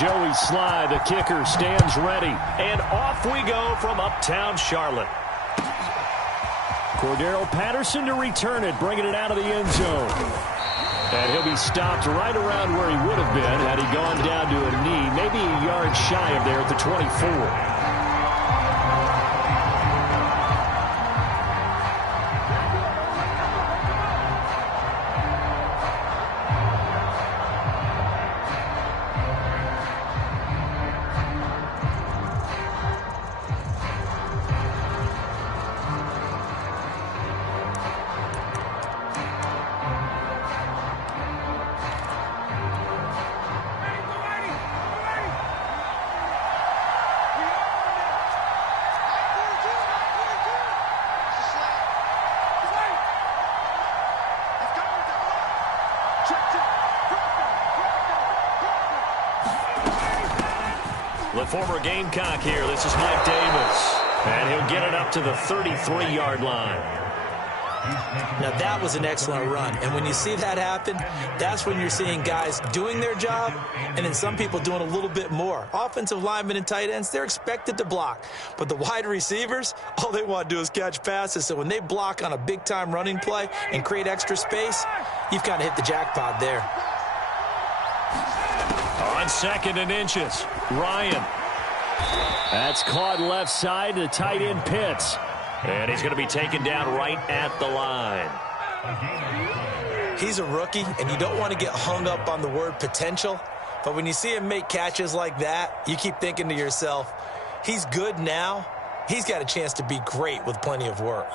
Joey Sly, the kicker, stands ready. And off we go from uptown Charlotte. Cordero Patterson to return it, bringing it out of the end zone. And he'll be stopped right around where he would have been had he gone down to a knee, maybe a yard shy of there at the 24. The former Gamecock here. This is Mike Davis. And he'll get it up to the 33-yard line. Now, that was an excellent run. And when you see that happen, that's when you're seeing guys doing their job and then some people doing a little bit more. Offensive linemen and tight ends, they're expected to block. But the wide receivers, all they want to do is catch passes. So when they block on a big-time running play and create extra space, you've kind of hit the jackpot there. On 2nd and inches, Ryan. That's caught left side to tight end Pitts. And he's going to be taken down right at the line. He's a rookie, and you don't want to get hung up on the word potential. But when you see him make catches like that, you keep thinking to yourself, he's good now. He's got a chance to be great with plenty of work.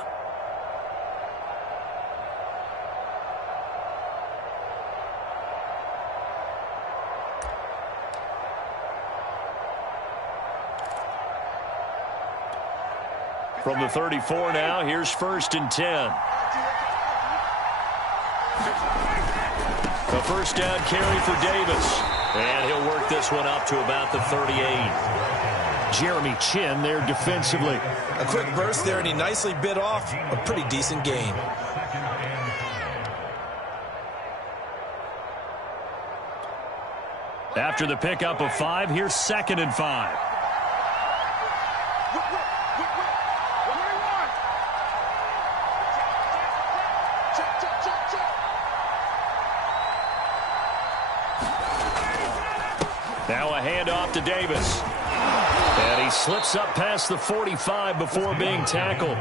From the 34 now, here's 1st and 10. A first down carry for Davis. And he'll work this one up to about the 38. Jeremy Chin there defensively. A quick burst there, and he nicely bit off a pretty decent gain. After the pickup of 5, here's 2nd and 5. Now a handoff to Davis. And he slips up past the 45 before being tackled.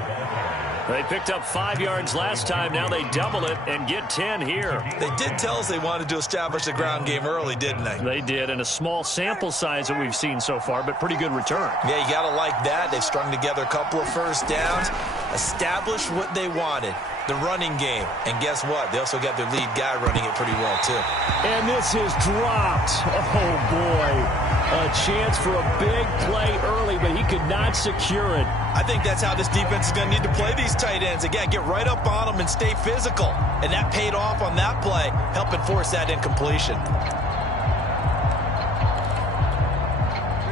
They picked up 5 yards last time. Now they double it and get 10 here. They did tell us they wanted to establish the ground game early, didn't they? They did, in a small sample size that we've seen so far, but pretty good return. Yeah, you got to like that. They've strung together a couple of first downs, established what they wanted, the running game. And guess what? They also got their lead guy running it pretty well, too. And this is dropped. Oh, boy. A chance for a big play early, but he could not secure it. I think that's how this defense is going to need to play these tight ends. Again, get right up on them and stay physical. And that paid off on that play, helping force that incompletion.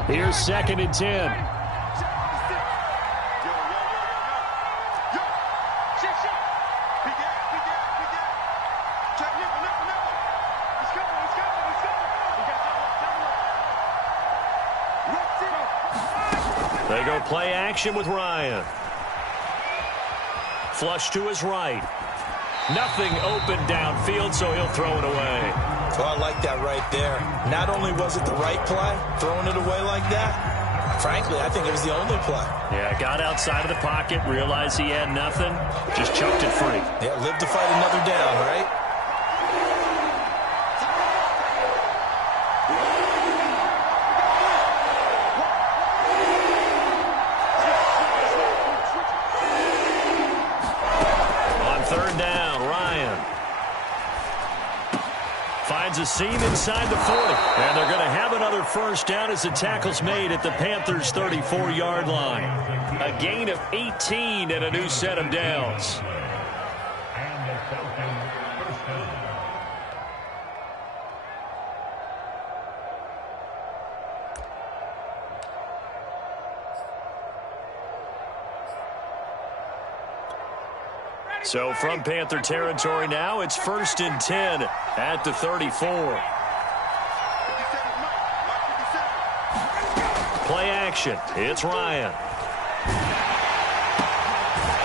Here's 2nd and 10. They go play action with Ryan. Flush to his right. Nothing open downfield, so he'll throw it away. So I like that right there. Not only was it the right play, throwing it away like that, frankly, I think it was the only play. Yeah, got outside of the pocket, realized he had nothing, just chucked it free. Yeah, live to fight another down, right? A seam inside the 40. And they're going to have another first down as the tackle's made at the Panthers' 34-yard line. A gain of 18 and a new set of downs. So from Panther territory now, it's 1st and 10 at the 34. play action. It's Ryan.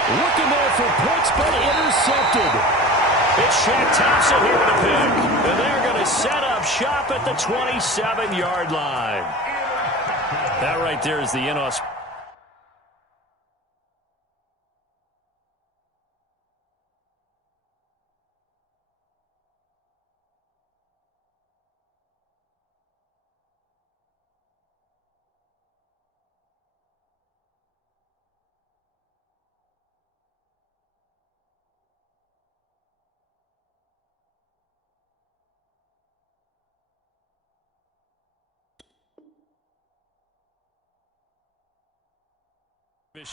Looking there for points, but intercepted. It's Shaq Thompson here with a pick. And they're going to set up shop at the 27-yard line. That right there is the inauspicious.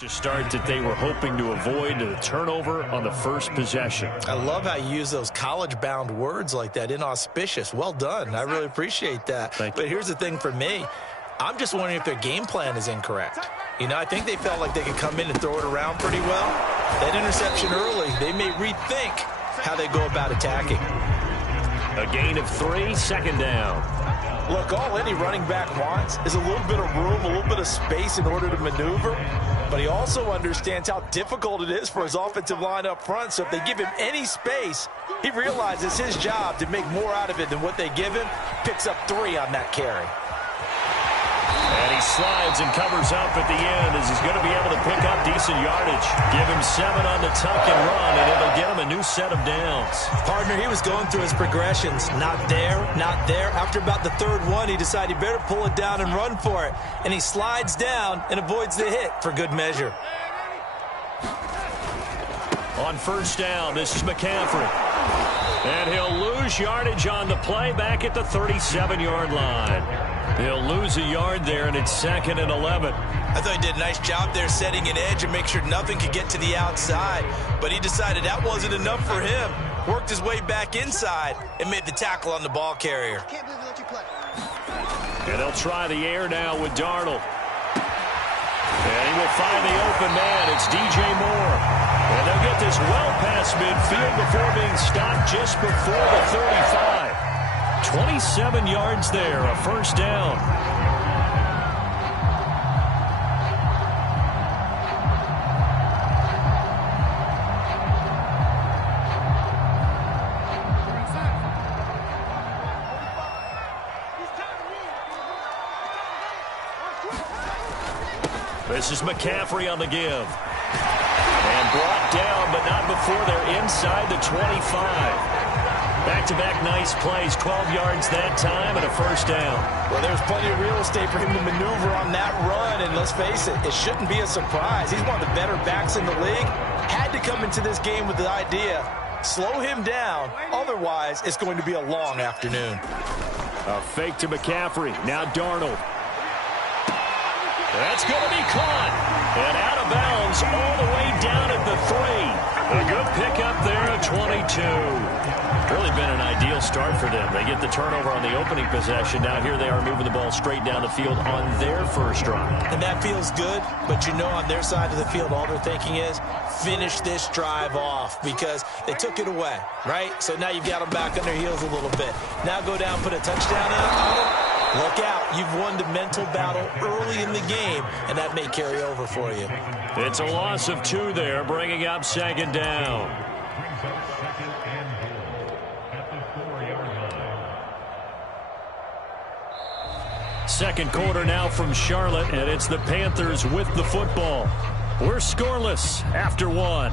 Start that they were hoping to avoid the turnover on the first possession. I love how you use those college-bound words like that, inauspicious. Well done. I really appreciate that. But here's the thing for me. I'm just wondering if their game plan is incorrect. You know, I think they felt like they could come in and throw it around pretty well. That interception early, they may rethink how they go about attacking. A gain of 3, second down. Look, all any running back wants is a little bit of room, a little bit of space in order to maneuver. But he also understands how difficult it is for his offensive line up front. So if they give him any space, he realizes his job to make more out of it than what they give him. Picks up 3 on that carry. And he slides and covers up at the end as he's going to be able to pick up decent yardage. Give him 7 on the tuck and run, and it'll get him a new set of downs. Partner, he was going through his progressions. Not there, not there. After about the third one, he decided he better pull it down and run for it. And he slides down and avoids the hit for good measure. On first down, this is McCaffrey. And he'll lose yardage on the play back at the 37-yard line. He'll lose a yard there, and it's 2nd and 11. I thought he did a nice job there setting an edge and make sure nothing could get to the outside. But he decided that wasn't enough for him. Worked his way back inside and made the tackle on the ball carrier. And they'll try the air now with Darnold. And he will find the open man. It's DJ Moore. And they'll get this well past midfield before being stopped just before the 35. 27 yards there, a first down. This is McCaffrey on the give. And brought down, but not before they're inside the 25. Back-to-back nice plays, 12 yards that time, and a first down. Well, there's plenty of real estate for him to maneuver on that run, and let's face it, it shouldn't be a surprise. He's one of the better backs in the league. Had to come into this game with the idea, slow him down, otherwise it's going to be a long afternoon. A fake to McCaffrey, now Darnold. That's going to be caught, and out of bounds all the way down at the 3. A good pickup there at 22. Really been an ideal start for them. They get the turnover on the opening possession. Now here they are moving the ball straight down the field on their first drive. And that feels good, but you know on their side of the field all they're thinking is finish this drive off because they took it away, right? So now you've got them back on their heels a little bit. Now go down, put a touchdown on them. Look out. You've won the mental battle early in the game, and that may carry over for you. It's a loss of 2 there, bringing up 2nd down. Second quarter now from Charlotte, and it's the Panthers with the football. We're scoreless after 1.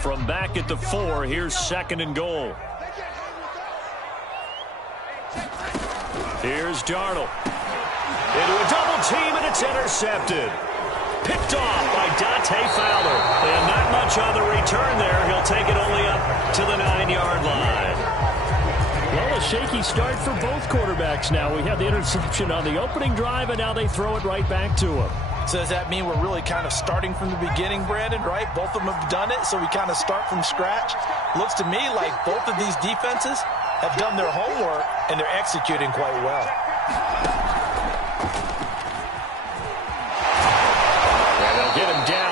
From back at the 4, here's 2nd and goal. Here's Darnold. Into a double team, and it's intercepted. Picked off by Dante Fowler. And not much on the return there. He'll take it only up to the 9-yard line. Well, a shaky start for both quarterbacks now. We had the interception on the opening drive, and now they throw it right back to him. So does that mean we're really kind of starting from the beginning, Brandon, right? Both of them have done it, so we kind of start from scratch. Looks to me like both of these defenses have done their homework, and they're executing quite well. And they'll get him down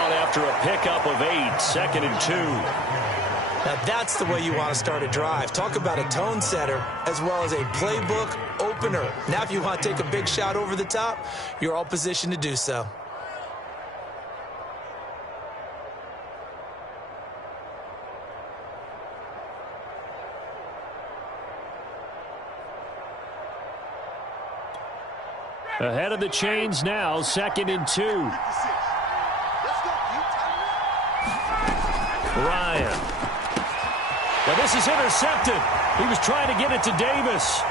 2nd and 2. Now that's the way you want to start a drive. Talk about a tone setter as well as a playbook opener. Now if you want to take a big shot over the top, you're all positioned to do so. Ahead of the chains now, 2nd and 2. Ryan. Now this is intercepted. He was trying to get it to Davis.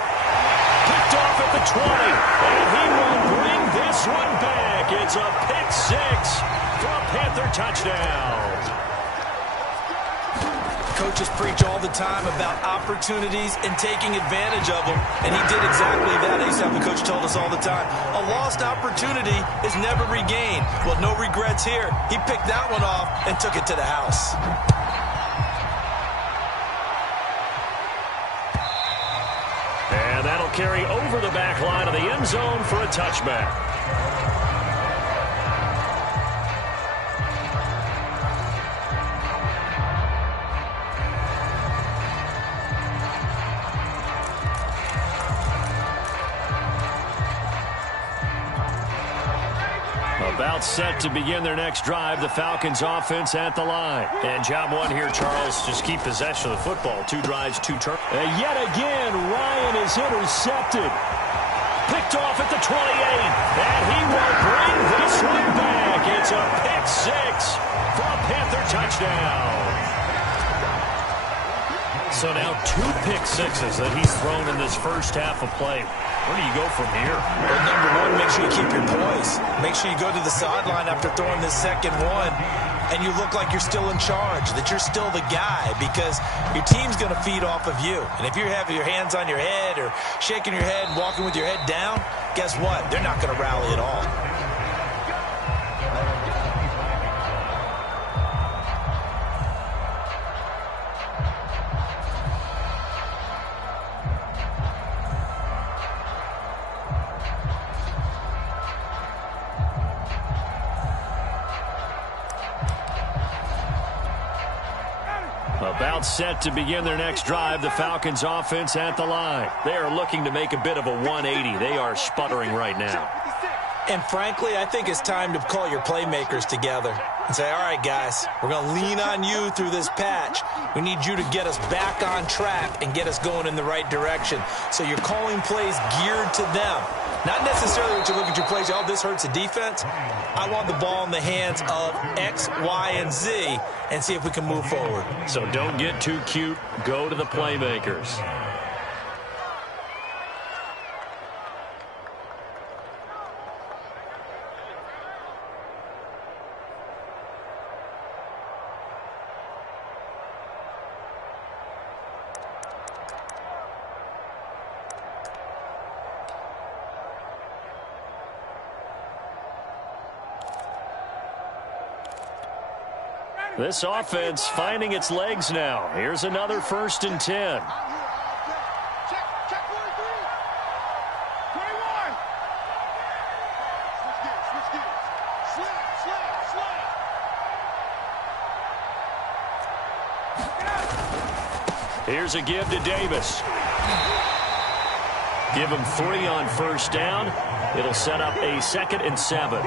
Picked off at the 20. And he will bring this one back. It's a pick 6 for a Panther touchdown. Coaches preach all the time about opportunities and taking advantage of them, and he did exactly that. I used to have the coach told us all the time, a lost opportunity is never regained. Well, no regrets here. He picked that one off and took it to the house. And that'll carry over the back line of the end zone for a touchback. About set to begin their next drive, the Falcons offense at the line. And job one here, Charles, just keep possession of the football. 2 drives, 2 turns. Yet again, Ryan is intercepted. Picked off at the 28. And he will bring this one back. It's a pick 6 for a Panther touchdown. So now 2 pick 6s that he's thrown in this first half of play. Where do you go from here? Well, number one, make sure you keep your poise. Make sure you go to the sideline after throwing this second one, and you look like you're still in charge, that you're still the guy, because your team's going to feed off of you. And if you have your hands on your head or shaking your head, walking with your head down, guess what? They're not going to rally at all. About set to begin their next drive, the Falcons offense at the line. They are looking to make a bit of a 180. They are sputtering right now. And frankly, I think it's time to call your playmakers together and say, all right, guys, we're going to lean on you through this patch. We need you to get us back on track and get us going in the right direction. So you're calling plays geared to them. Not necessarily what you look at your plays, oh, this hurts the defense. I want the ball in the hands of X, Y, and Z and see if we can move forward. So don't get too cute. Go to the playmakers. This offense finding its legs now. Here's another 1st and 10. Check 1-3. 21. Switch gears. Slap. Here's a give to Davis. Give him 3 on 1st down. It'll set up a 2nd and 7.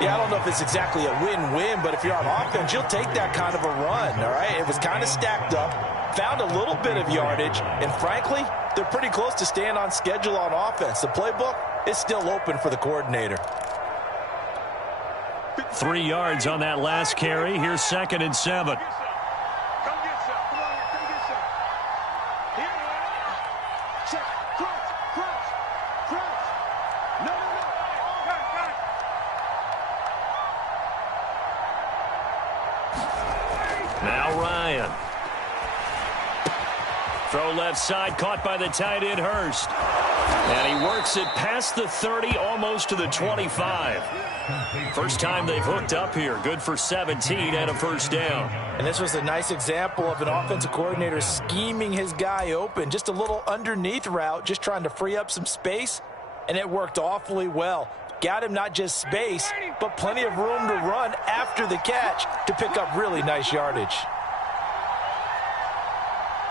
Yeah, I don't know if it's exactly a win-win, but if you're on offense, you'll take that kind of a run, all right? It was kind of stacked up, found a little bit of yardage, and frankly, they're pretty close to staying on schedule on offense. The playbook is still open for the coordinator. 3 yards on that last carry. Here's 2nd and 7. Come get some. Come on here. Come get some. Here. Check. Cross. No. Got it. Now Ryan. Throw left side, caught by the tight end Hurst. And he works it past the 30, almost to the 25. First time they've hooked up here. Good for 17 and a 1st down. And this was a nice example of an offensive coordinator scheming his guy open. Just a little underneath route, just trying to free up some space, and it worked awfully well. got him not just space, but plenty of room to run after the catch to pick up really nice yardage.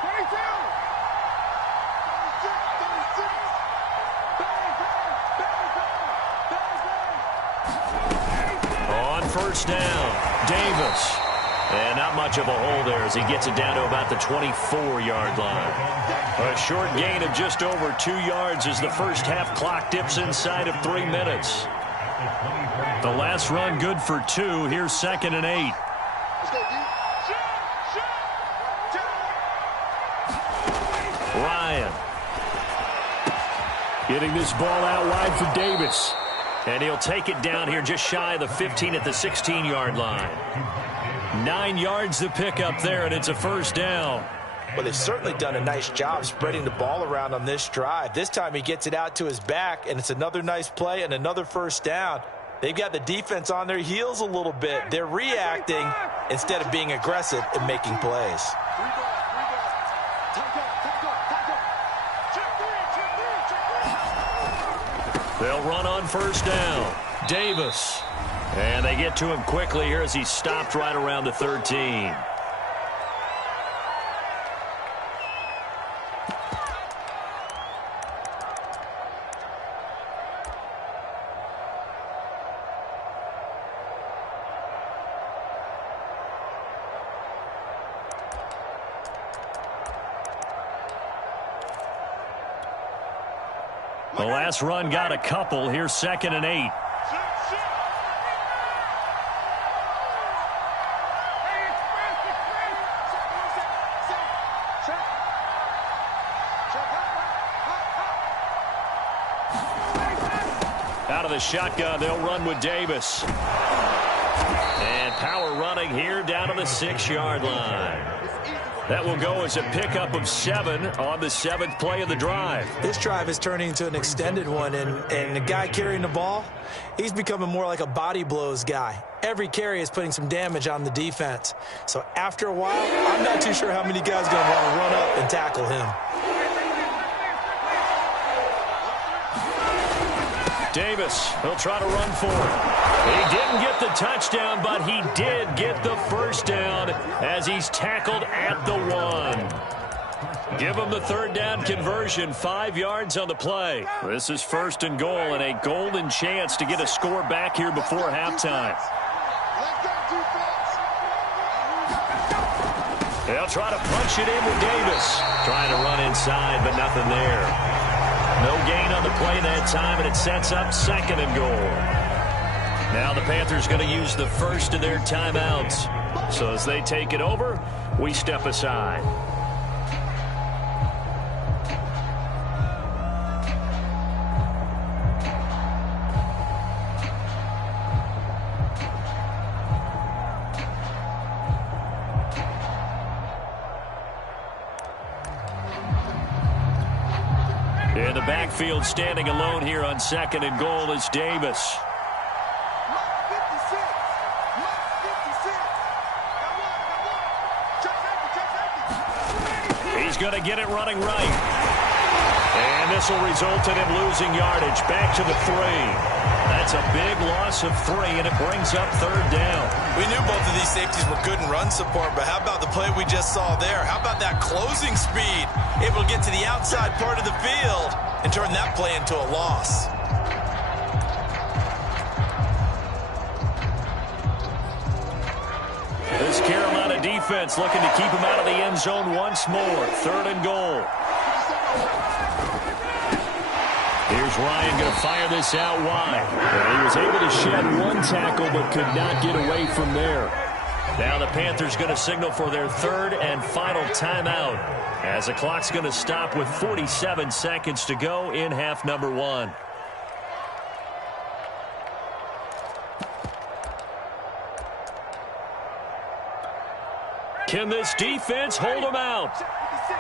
22. On first down, Davis. And not much of a hole there as he gets it down to about the 24-yard line. A short gain of just over 2 yards as the first half clock dips inside of 3 minutes. The last run good for 2. Here's 2nd and 8. Let's go, D. Ryan. Getting this ball out wide for Davis. And he'll take it down here just shy of the 15 at the 16-yard line. 9 yards to pick up there, and it's a first down. Well, they've certainly done a nice job spreading the ball around on this drive. This time he gets it out to his back, and it's another nice play and another first down. They've got the defense on their heels a little bit. They're reacting instead of being aggressive and making plays. They'll run on first down. Davis. And they get to him quickly here as he stopped right around the 13. The last run got a couple. Here's 2nd and 8. Out of the shotgun, they'll run with Davis. And power running here down to the 6-yard line. That will go as a pickup of 7 on the 7th play of the drive. This drive is turning into an extended one, and the guy carrying the ball, he's becoming more like a body blows guy. Every carry is putting some damage on the defense. So after a while, I'm not too sure how many guys are going to want to run up and tackle him. Davis, he'll try to run for it. He didn't get the touchdown, but he did get the first down as he's tackled at the 1. Give him the 3rd down conversion, 5 yards on the play. This is 1st and goal and a golden chance to get a score back here before halftime. They'll try to punch it in with Davis. Trying to run inside, but nothing there. No gain on the play that time, and it sets up 2nd and goal. Now the Panthers going to use the first of their timeouts. So as they take it over, we step aside. In the backfield, standing alone here on 2nd and goal is Davis. He's going to get it running right. And this will result in him losing yardage. Back to the 3. That's a big loss of 3, and it brings up 3rd down. We knew both of these safeties were good in run support, but how about the play we just saw there? How about that closing speed? Able to get to the outside part of the field and turn that play into a loss. This Carolina defense looking to keep him out of the end zone once more. 3rd and goal. Here's Ryan going to fire this out wide. He was able to shed 1 tackle but could not get away from there. Now the Panthers going to signal for their 3rd and final timeout as the clock's going to stop with 47 seconds to go in half number 1. Can this defense hold them out?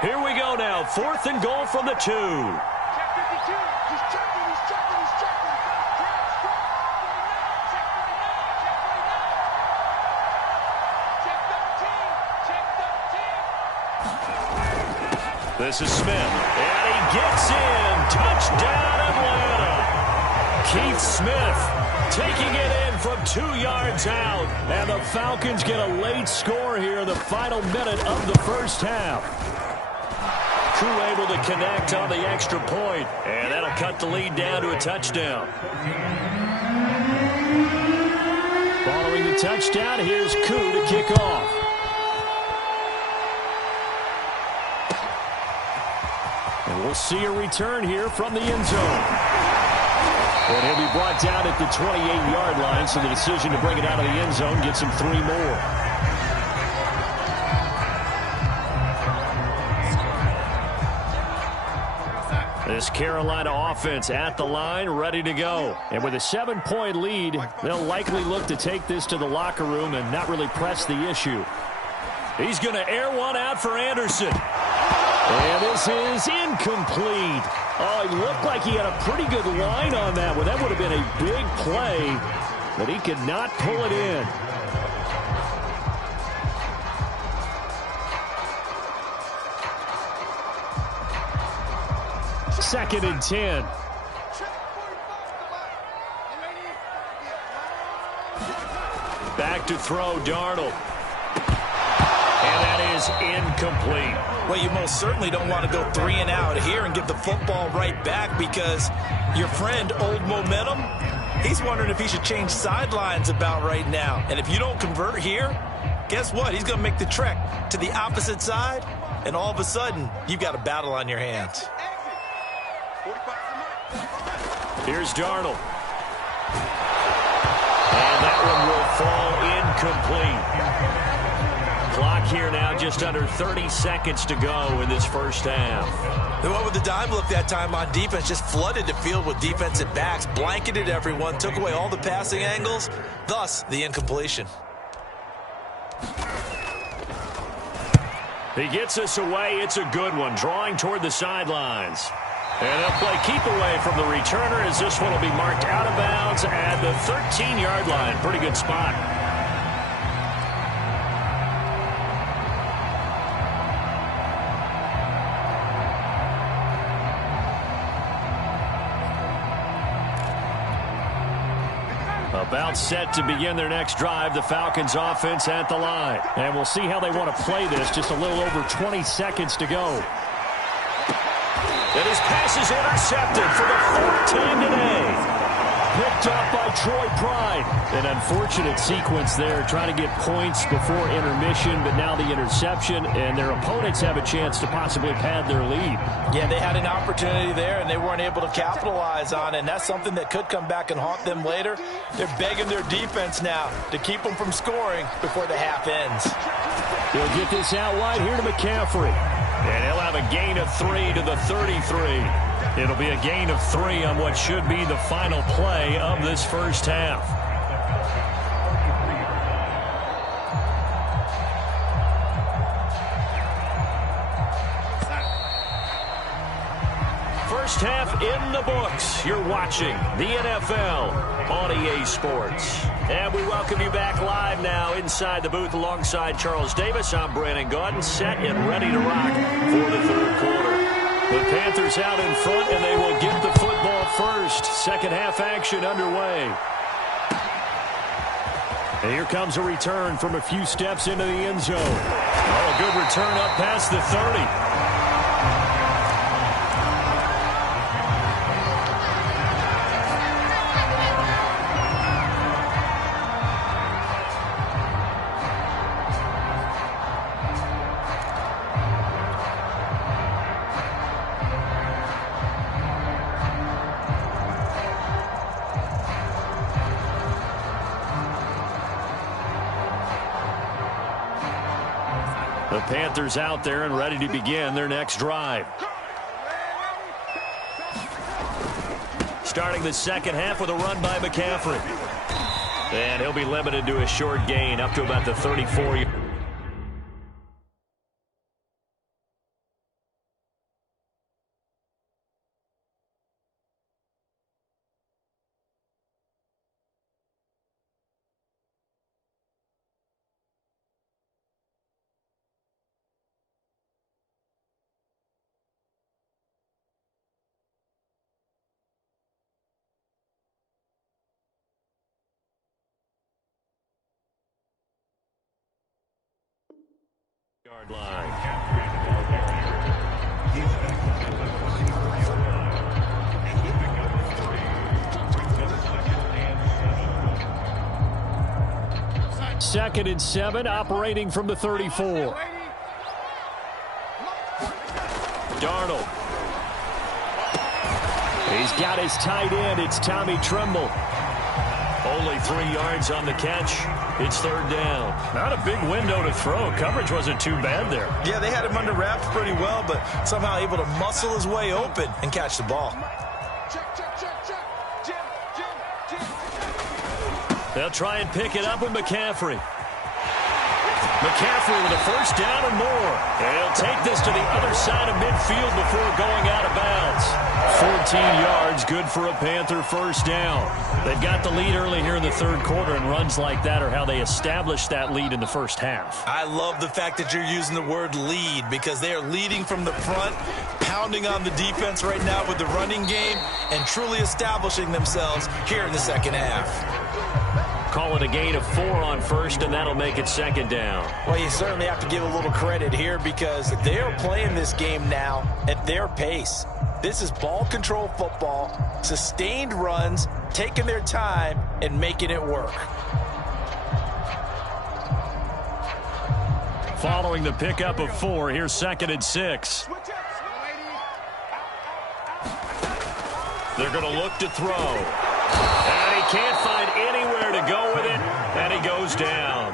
Here we go now. 4th and goal from the 2. This is Smith, and he gets in. Touchdown, Atlanta. Keith Smith taking it in from 2 yards out. And the Falcons get a late score here in the final minute of the first half. Crew able to connect on the extra point, and that'll cut the lead down to a touchdown. Following the touchdown, here's Crew to kick off. And we'll see a return here from the end zone. And he'll be brought down at the 28-yard line, so the decision to bring it out of the end zone gets him 3 more. This Carolina offense at the line, ready to go. And with a 7-point lead, they'll likely look to take this to the locker room and not really press the issue. He's going to air one out for Anderson. And this is incomplete. Oh, he looked like he had a pretty good line on that one. That would have been a big play, but he could not pull it in. Second and 10. Back to throw, Darnold. And that is incomplete. Well, you most certainly don't want to go 3 and out here and give the football right back, because your friend, Old Momentum, he's wondering if he should change sidelines about right now. And if you don't convert here, guess what? He's going to make the trek to the opposite side, and all of a sudden, you've got a battle on your hands. Here's Darnold. And that one will fall incomplete. Clock here now, just under 30 seconds to go in this first half. They went with the dime look that time on defense, just flooded the field with defensive backs, blanketed everyone, took away all the passing angles, thus the incompletion. He gets us away. It's a good one, drawing toward the sidelines. And they'll play keep away from the returner, as this one will be marked out of bounds at the 13-yard line. Pretty good spot. About set to begin their next drive, the Falcons offense at the line. And we'll see how they want to play this. Just a little over 20 seconds to go. And his pass is intercepted for the 4th time today. Picked up by Troy Pride. An unfortunate sequence there, trying to get points before intermission, but now the interception, and their opponents have a chance to possibly pad their lead. Yeah, they had an opportunity there, and they weren't able to capitalize on it, and that's something that could come back and haunt them later. They're begging their defense now to keep them from scoring before the half ends. He'll get this out wide here to McCaffrey. And he'll have a gain of 3 to the 33. It'll be a gain of 3 on what should be the final play of this first half. First half in the books. You're watching the NFL on EA Sports. And we welcome you back live now inside the booth alongside Charles Davis. I'm Brandon Gaudin, set and ready to rock for the third quarter. The Panthers out in front, and they will get the football first. Second half action underway. And here comes a return from a few steps into the end zone. Oh, a good return up past the 30. The Panthers out there and ready to begin their next drive. Starting the second half with a run by McCaffrey. And he'll be limited to a short gain up to about the 34. Yard line. Second and 7, operating from the 34. Darnold. He's got his tight end. It's Tommy Tremble. Only 3 yards on the catch. It's third down. Not a big window to throw. Coverage wasn't too bad there. Yeah, they had him under wraps pretty well, but somehow able to muscle his way open and catch the ball. They'll try and pick it up with McCaffrey. McCaffrey with a first down and more. And he'll take this to the other side of midfield before going out of bounds. 14 yards, good for a Panther first down. They've got the lead early here in the third quarter, and runs like that are how they establish that lead in the first half. I love the fact that you're using the word lead because they are leading from the front, pounding on the defense right now with the running game, and truly establishing themselves here in the second half. Call it a gain of 4 on first, and that'll make it second down. Well, you certainly have to give a little credit here because they are playing this game now at their pace. This is ball control football, sustained runs, taking their time, and making it work. Following the pickup of 4, here's second and 6. They're going to look to throw. And he can't find anywhere to go with it, and he goes down.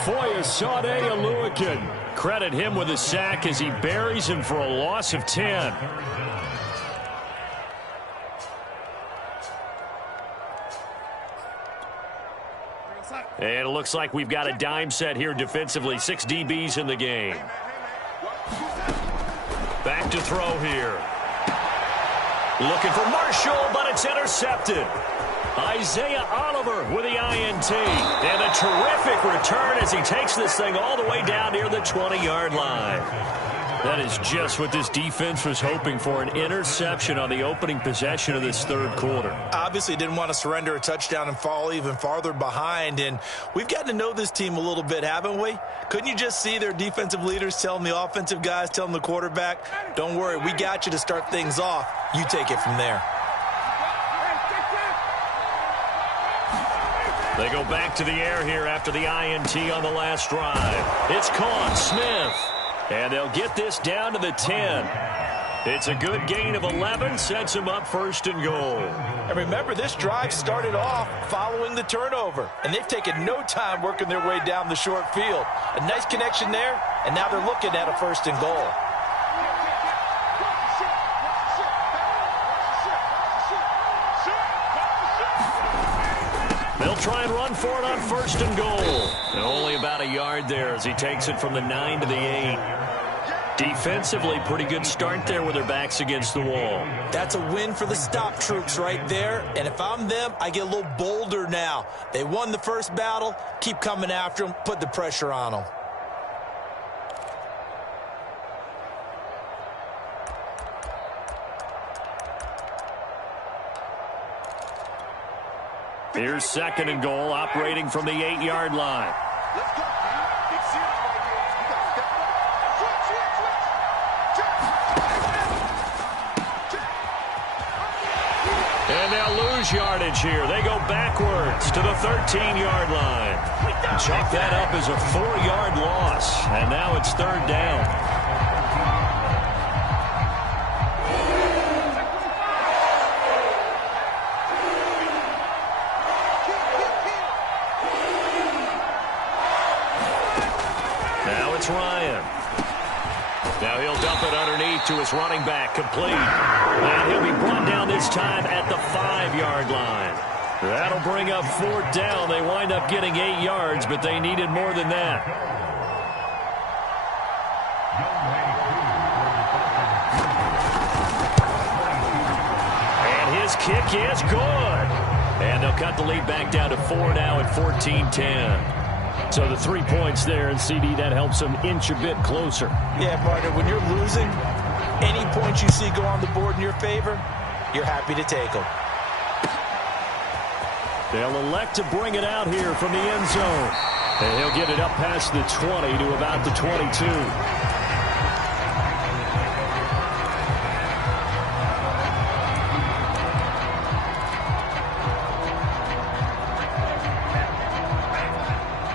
Foyesade Oluwakin. Credit him with a sack as he buries him for a loss of 10. And it looks like we've got a dime set here defensively. 6 DBs in the game. Back to throw here. Looking for Marshall, but it's intercepted. Isaiah Oliver with the INT. And a terrific return as he takes this thing all the way down near the 20-yard line. That is just what this defense was hoping for, an interception on the opening possession of this third quarter. Obviously didn't want to surrender a touchdown and fall even farther behind, and we've gotten to know this team a little bit, haven't we? Couldn't you just see their defensive leaders telling the offensive guys, telling the quarterback, don't worry, we got you to start things off. You take it from there. They go back to the air here after the INT on the last drive. It's caught. Smith. And they'll get this down to the 10. It's a good gain of 11, sets him up first and goal. And remember, this drive started off following the turnover, and they've taken no time working their way down the short field. A nice connection there, and now they're looking at a first and goal. They'll try and run for it on first and goal. And only about a yard there as he takes it from the 9 to the 8. Defensively, pretty good start there with their backs against the wall. That's a win for the stop troops right there. And if I'm them, I get a little bolder now. They won the first battle. Keep coming after them. Put the pressure on them. Here's second and goal, operating from the 8-yard line. Let's go. Big series right here. You got to step up. And they'll lose yardage here. They go backwards to the 13-yard line. Chalk that up as a 4-yard loss. And now it's third down. Ryan. Now he'll dump it underneath to his running back, complete. And he'll be brought down this time at the 5-yard line. That'll bring up fourth down. They wind up getting 8 yards, but they needed more than that. And his kick is good. And they'll cut the lead back down to 4 now at 14-10. So the 3 points there, and CD, that helps them inch a bit closer. Yeah, partner, when you're losing, any points you see go on the board in your favor, you're happy to take them. They'll elect to bring it out here from the end zone. And he'll get it up past the 20 to about the 22.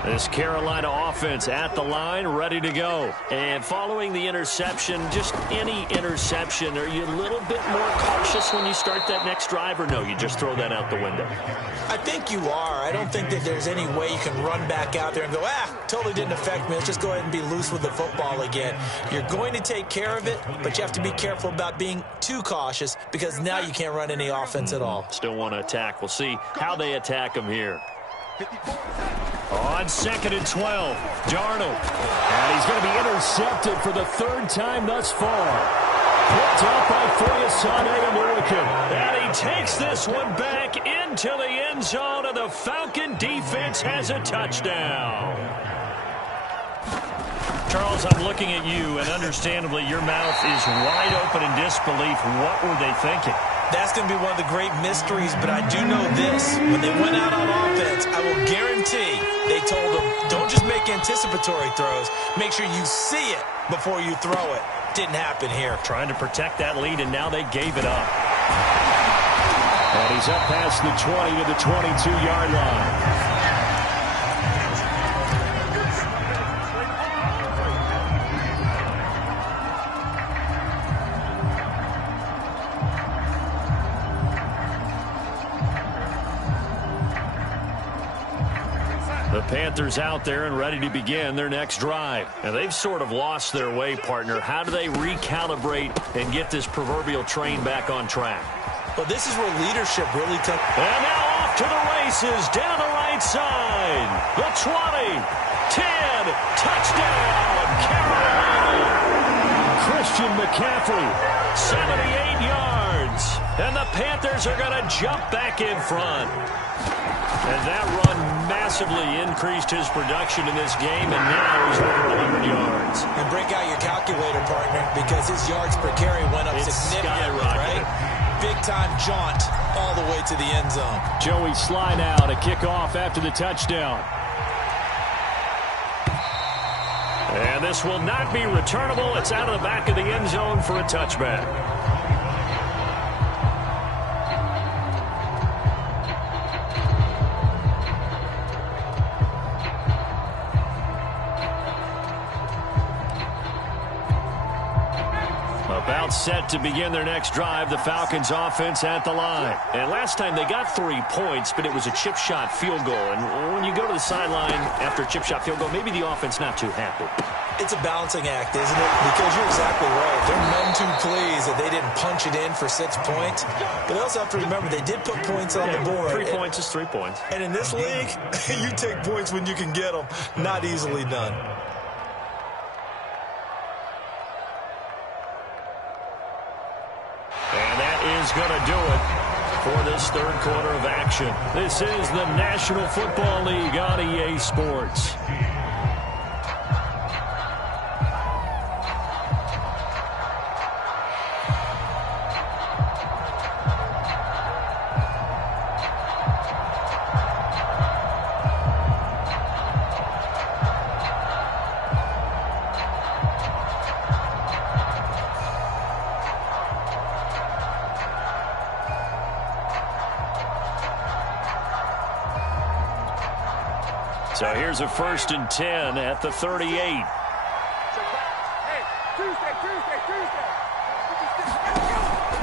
This Carolina offense at the line, ready to go. And following the interception, just any interception, are you a little bit more cautious when you start that next drive, or no, you just throw that out the window? I think you are. I don't think that there's any way you can run back out there and go, totally didn't affect me. Let's just go ahead and be loose with the football again. You're going to take care of it, but you have to be careful about being too cautious because now you can't run any offense at all. Still want to attack. We'll see how they attack them here. On 2nd and 12, Darnold. And he's going to be intercepted for the 3rd time thus far. Picked up by Foyesade American. And he takes this one back into the end zone, and the Falcon defense has a touchdown. Charles, I'm looking at you, and understandably, your mouth is wide open in disbelief. What were they thinking? That's going to be one of the great mysteries, but I do know this. When they went out on offense, I will guarantee they told them, don't just make anticipatory throws. Make sure you see it before you throw it. Didn't happen here. Trying to protect that lead, and now they gave it up. And he's up past the 20 to the 22-yard line. The Panthers out there and ready to begin their next drive. And they've sort of lost their way, partner. How do they recalibrate and get this proverbial train back on track? Well, this is where leadership really comes. And now off to the races down the right side. The 20, 10, touchdown, Carolina. Christian McCaffrey, 78 yards. And the Panthers are going to jump back in front. And that run massively increased his production in this game, and now he's over 100 yards. And break out your calculator, partner, because his yards per carry went up significantly, right? Big-time jaunt all the way to the end zone. Joey Sly now to kick off after the touchdown. And this will not be returnable. It's out of the back of the end zone for a touchback. About set to begin their next drive, the Falcons offense at the line. And last time they got 3 points, but it was a chip shot field goal. And when you go to the sideline after a chip shot field goal, maybe the offense not too happy. It's a balancing act, isn't it? Because you're exactly right. They're none too pleased that they didn't punch it in for 6 points. But they also have to remember they did put points on the board. 3 points is 3 points. And in this league, you take points when you can get them. Not easily done. Is going to do it for this 3rd quarter of action. This is the National Football League on EA Sports. So here's a 1st and 10 at the 38.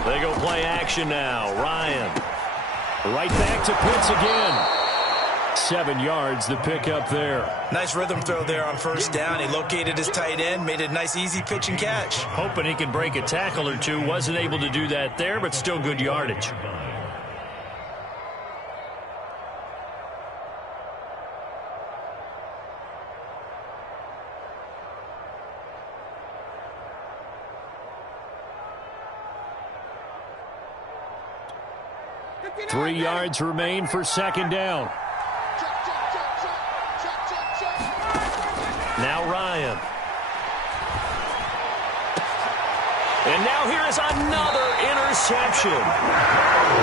They go play action now. Ryan. Right back to Pitts again. 7 yards the pick up there. Nice rhythm throw there on 1st down. He located his tight end, made a nice easy pitch and catch. Hoping he could break a tackle or two. Wasn't able to do that there, but still good yardage. Three yards remain for 2nd down. Now Ryan. And now Now here is another interception.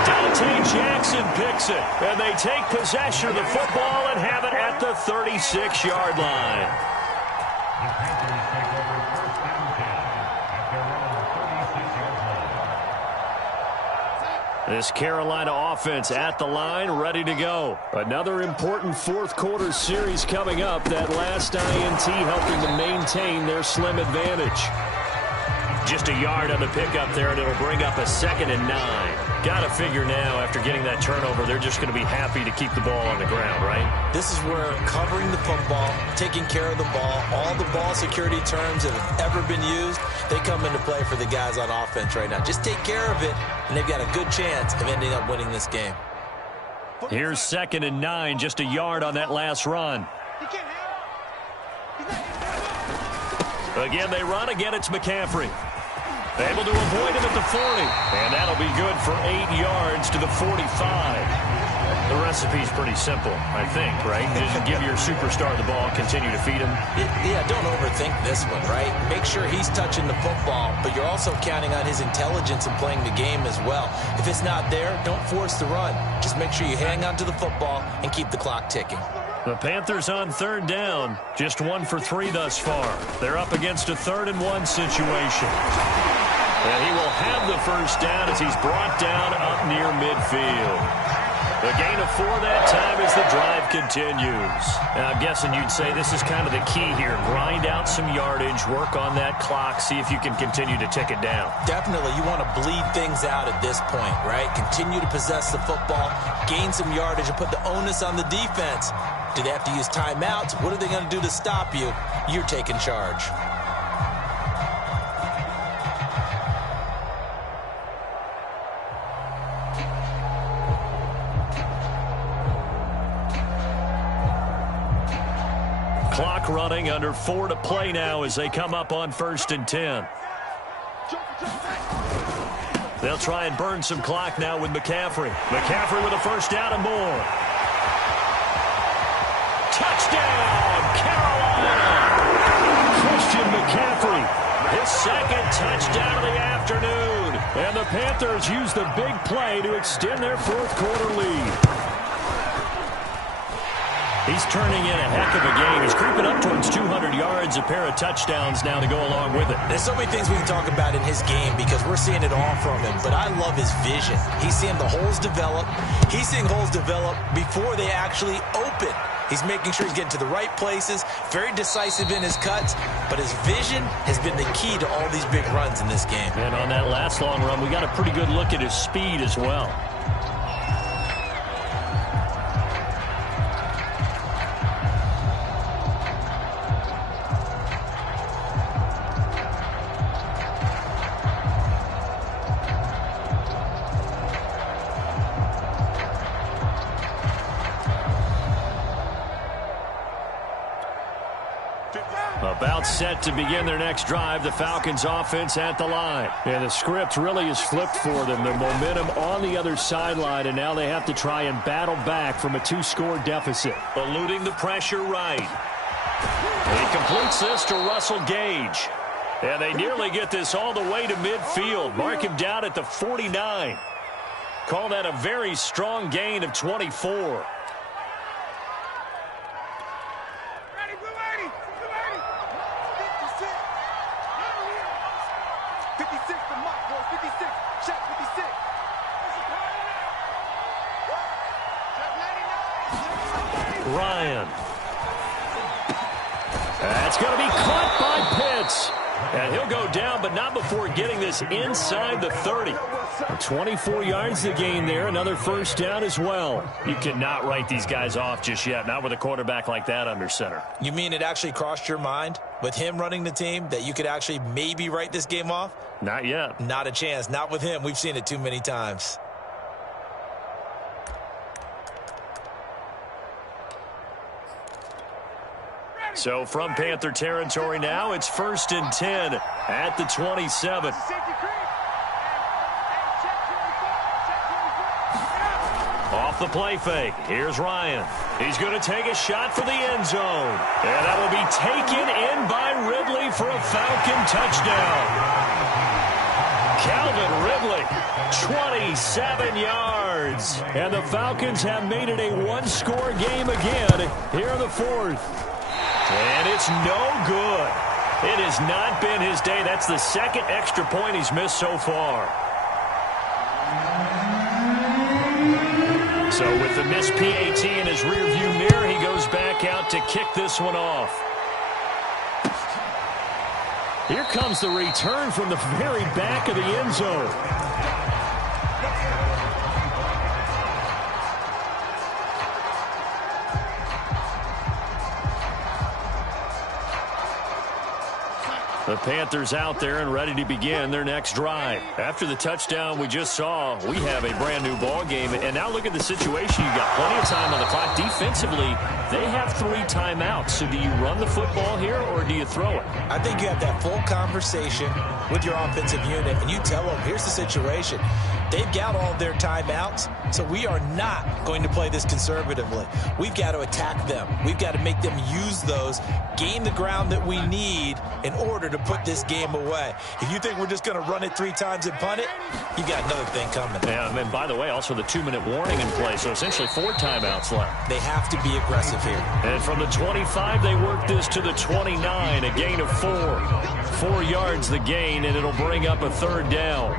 Dante Jackson picks it, and they take possession of the football and have it at the 36-yard line. This Carolina offense at the line, ready to go. Another important fourth-quarter series coming up. That last INT helping to maintain their slim advantage. Just a yard on the pickup there, and it'll bring up a 2nd and 9. Got to figure now, after getting that turnover, they're just going to be happy to keep the ball on the ground, right? This is where covering the football, taking care of the ball, all the ball security terms that have ever been used, they come into play for the guys on offense right now. Just take care of it, and they've got a good chance of ending up winning this game. Here's 2nd and 9, just a yard on that last run. Again, they run. Again, it's McCaffrey. Able to avoid him at the 40. And that'll be good for 8 yards to the 45. The recipe's pretty simple, I think, right? Just give your superstar the ball, continue to feed him. Yeah, don't overthink this one, right? Make sure he's touching the football, but you're also counting on his intelligence in playing the game as well. If it's not there, don't force the run. Just make sure you hang on to the football and keep the clock ticking. The Panthers on 3rd down. Just 1 for 3 thus far. They're up against a 3rd and 1 situation. And he will have the first down as he's brought down up near midfield. The gain of 4 that time as the drive continues. Now, I'm guessing you'd say this is kind of the key here. Grind out some yardage, work on that clock, see if you can continue to tick it down. Definitely, you want to bleed things out at this point, right? Continue to possess the football, gain some yardage, and put the onus on the defense. Do they have to use timeouts? What are they going to do to stop you? You're taking charge. Clock running, under 4 to play now as they come up on 1st and 10. They'll try and burn some clock now with McCaffrey. McCaffrey with a first down and more. Touchdown, Carolina! Christian McCaffrey, his 2nd touchdown of the afternoon. And the Panthers use the big play to extend their 4th-quarter lead. He's turning in a heck of a game. He's creeping up towards 200 yards, a pair of touchdowns now to go along with it. There's so many things we can talk about in his game because we're seeing it all from him, but I love his vision. He's seeing the holes develop. He's seeing holes develop before they actually open. He's making sure he's getting to the right places, very decisive in his cuts, but his vision has been the key to all these big runs in this game. And on that last long run, we got a pretty good look at his speed as well. About set to begin their next drive, the Falcons offense at the line. And the script really is flipped for them. The momentum on the other sideline, and now they have to try and battle back from a 2-score deficit. Eluding the pressure right. He completes this to Russell Gage. And they nearly get this all the way to midfield. Mark him down at the 49. Call that a very strong gain of 24. 56 to Mike, boys. 56. Shot 56. Ryan. That's going to be caught by Pitts. And he'll go down, but not before getting this inside the 30. 24 yards to gain there. Another first down as well. You cannot write these guys off just yet, not with a quarterback like that under center. You mean it actually crossed your mind with him running the team that you could actually maybe write this game off? Not yet. Not a chance. Not with him. We've seen it too many times. So from Panther territory now, it's 1st and 10 at the 27. Off the play fake. Here's Ryan. He's going to take a shot for the end zone. And that will be taken in by Ridley for a Falcon touchdown. Calvin Ridley, 27 yards. And the Falcons have made it a one-score game again here in the fourth. And it's no good. It has not been his day. That's the second extra point he's missed so far. So with the missed PAT in his rearview mirror, he goes back out to kick this one off. Here comes the return from the very back of the end zone. The Panthers out there and ready to begin their next drive. After the touchdown we just saw, we have a brand new ball game. And now look at the situation. You've got plenty of time on the clock. Defensively, they have 3 timeouts. So do you run the football here or do you throw it? I think you have that full conversation with your offensive unit, and you tell them, here's the situation. They've got all their timeouts, so we are not going to play this conservatively. We've got to attack them. We've got to make them use those, gain the ground that we need in order to put this game away. If you think we're just going to run it 3 times and punt it, you got another thing coming. Yeah, and by the way, also the 2-minute warning in play, so essentially 4 timeouts left. They have to be aggressive here. And from the 25, they work this to the 29, a gain of 4. 4 yards the gain, and it'll bring up a 3rd down.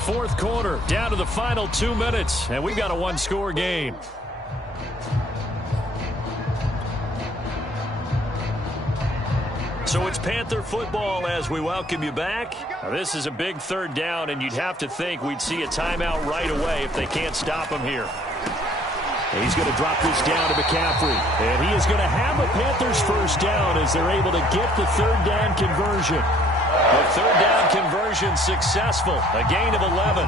Fourth quarter, down to the final 2 minutes, and we've got a one-score game. So it's Panther football as we welcome you back. Now, this is a big 3rd down, and you'd have to think we'd see a timeout right away if they can't stop him here. He's going to drop this down to McCaffrey, and he is going to have a Panthers 1st down as they're able to get the 3rd down conversion. The 3rd down conversion successful, a gain of 11.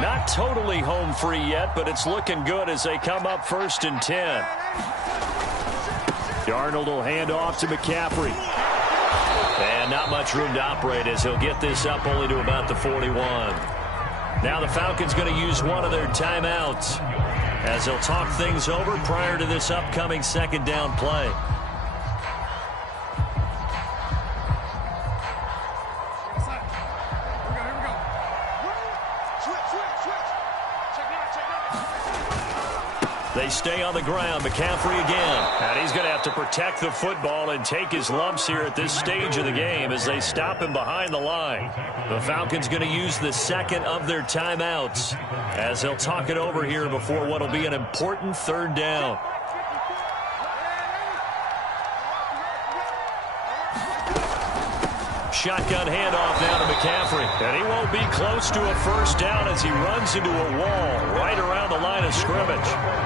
Not totally home free yet, but it's looking good as they come up 1st and 10. Darnold will hand off to McCaffrey. And not much room to operate as he'll get this up only to about the 41. Now the Falcons going to use one of their timeouts as they'll talk things over prior to this upcoming 2nd down play. They stay on the ground. McCaffrey again. And he's going to have to protect the football and take his lumps here at this stage of the game as they stop him behind the line. The Falcons going to use the 2nd of their timeouts as they'll talk it over here before what will be an important 3rd down. Shotgun handoff now to McCaffrey. And he won't be close to a 1st down as he runs into a wall right around the line of scrimmage.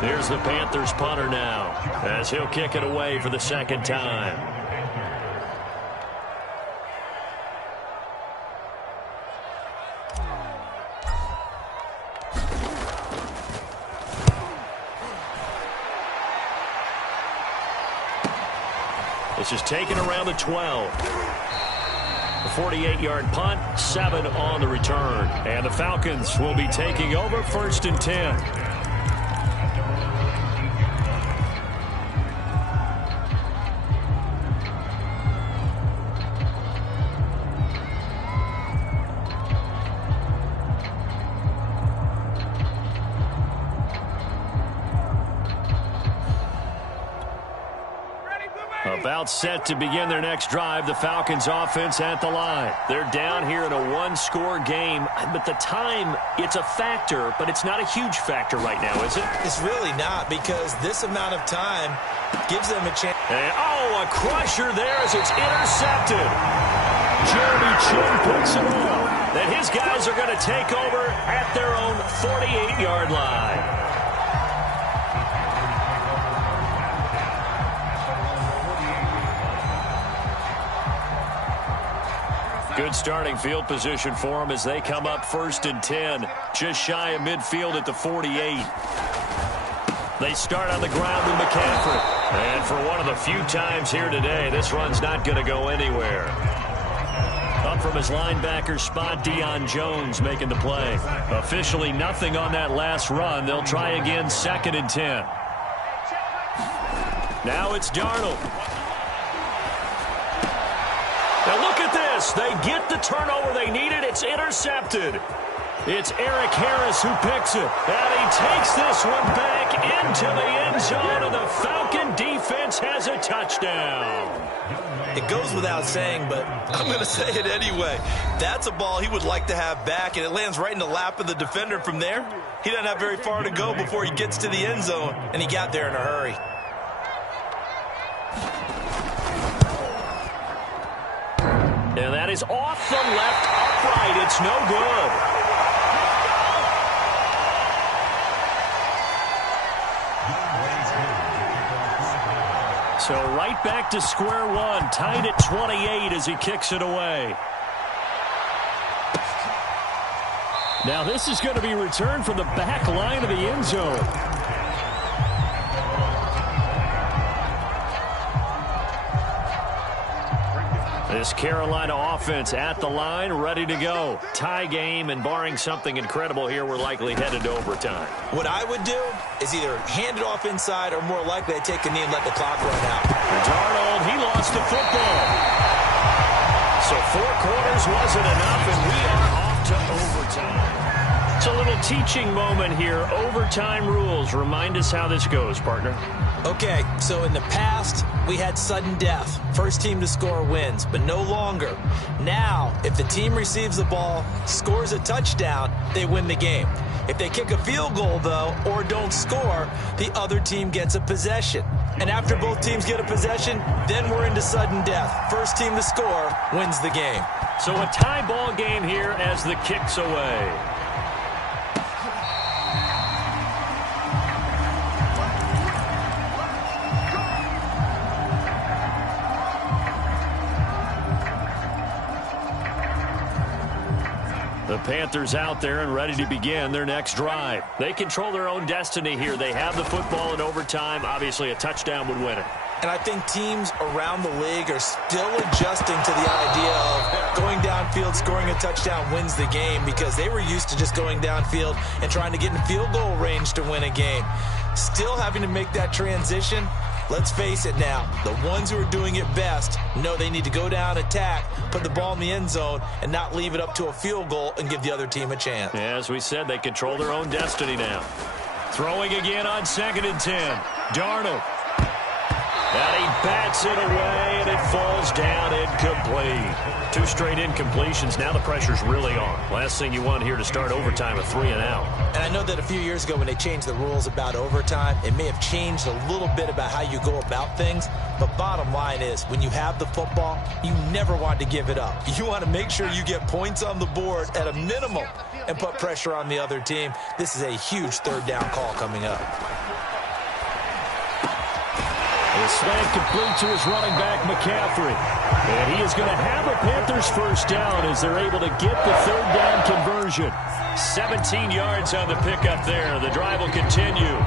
Here's the Panthers punter now as he'll kick it away for the 2nd time. This is taken around the 12. A 48-yard punt, 7 on the return. And the Falcons will be taking over 1st and 10. About set to begin their next drive, the Falcons offense at the line. They're down here in a one-score game, but the time, it's a factor, but it's not a huge factor right now, is it? It's really not, because this amount of time gives them a chance. And, a crusher there as it's intercepted. Jeremy Chin picks it up. And his guys are going to take over at their own 48-yard line. Good starting field position for them as they come up 1st and 10. Just shy of midfield at the 48. They start on the ground with McCaffrey. And for one of the few times here today, this run's not going to go anywhere. Up from his linebacker spot, Deion Jones making the play. Officially nothing on that last run. They'll try again, 2nd and 10. Now it's Darnold. Now look at this. They get the turnover they needed. It's intercepted. It's Eric Harris who picks it. And he takes this one back into the end zone, and the Falcon defense has a touchdown. It goes without saying, but I'm going to say it anyway. That's a ball he would like to have back, and it lands right in the lap of the defender from there. He doesn't have very far to go before he gets to the end zone, and he got there in a hurry. And that is off the left upright. It's no good. So right back to square one, tied at 28 as he kicks it away. Now this is going to be returned from the back line of the end zone. This Carolina offense at the line, ready to go. Tie game, and barring something incredible here, we're likely headed to overtime. What I would do is either hand it off inside or more likely I'd take a knee and let the clock run out. Darnold, he lost the football. So 4 quarters wasn't enough, and we are off to overtime. It's a little teaching moment here. Overtime rules. Remind us how this goes, partner. Okay, so in the past, we had sudden death. First team to score wins, but no longer. Now, if the team receives the ball, scores a touchdown, they win the game. If they kick a field goal, though, or don't score, the other team gets a possession. And after both teams get a possession, then we're into sudden death. First team to score wins the game. So a tie ball game here as the kick's away. The Panthers out there and ready to begin their next drive. They control their own destiny here. They have the football in overtime. Obviously, a touchdown would win it. And I think teams around the league are still adjusting to the idea of going downfield, scoring a touchdown wins the game, because they were used to just going downfield and trying to get in field goal range to win a game. Still having to make that transition. Let's face it now, the ones who are doing it best know they need to go down, attack, put the ball in the end zone, and not leave it up to a field goal and give the other team a chance. As we said, they control their own destiny now. Throwing again on 2nd and 10. Darnold. And he bats it away, and it falls down incomplete. 2 straight incompletions. Now the pressure's really on. Last thing you want here to start overtime, a 3 and out. And I know that a few years ago when they changed the rules about overtime, it may have changed a little bit about how you go about things. But bottom line is, when you have the football, you never want to give it up. You want to make sure you get points on the board at a minimum and put pressure on the other team. This is a huge 3rd down call coming up. The slant complete to his running back, McCaffrey. And he is going to have a Panthers first down as they're able to get the 3rd down conversion. 17 yards on the pickup there. The drive will continue.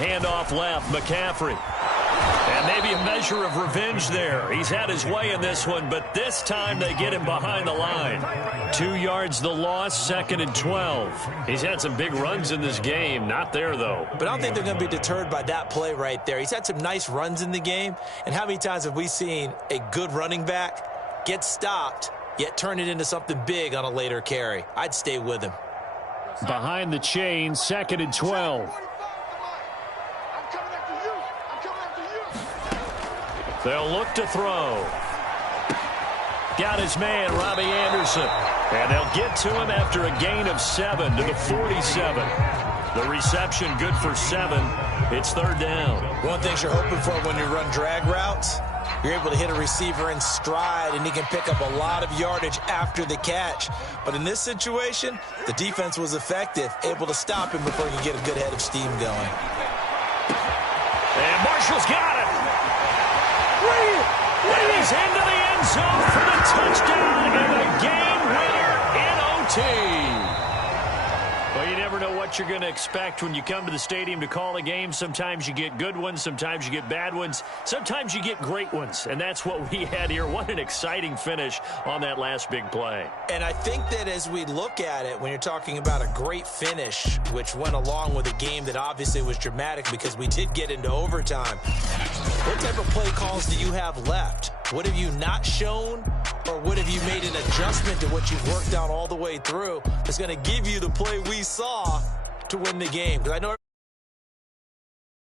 Handoff left, McCaffrey. And maybe a measure of revenge there. He's had his way in this one, but this time they get him behind the line. 2 yards the loss, 2nd and 12. He's had some big runs in this game. Not there, though. But I don't think they're going to be deterred by that play right there. He's had some nice runs in the game. And how many times have we seen a good running back get stopped, yet turn it into something big on a later carry? I'd stay with him. Behind the chain, 2nd and 12. They'll look to throw. Got his man, Robbie Anderson. And they'll get to him after a gain of 7 to the 47. The reception good for 7. It's 3rd down. One thing you're hoping for when you run drag routes, you're able to hit a receiver in stride, and he can pick up a lot of yardage after the catch. But in this situation, the defense was effective, able to stop him before he could get a good head of steam going. And Marshall's got it. And he's into the end zone for the touchdown and a game winner in OT. Well, you never know what you're going to expect when you come to the stadium to call a game. Sometimes you get good ones. Sometimes you get bad ones. Sometimes you get great ones. And that's what we had here. What an exciting finish on that last big play. And I think that as we look at it, when you're talking about a great finish, which went along with a game that obviously was dramatic because we did get into overtime, what type of play calls do you have left? What have you not shown, or what have you made an adjustment to what you've worked out all the way through that's going to give you the play we saw to win the game? Because I know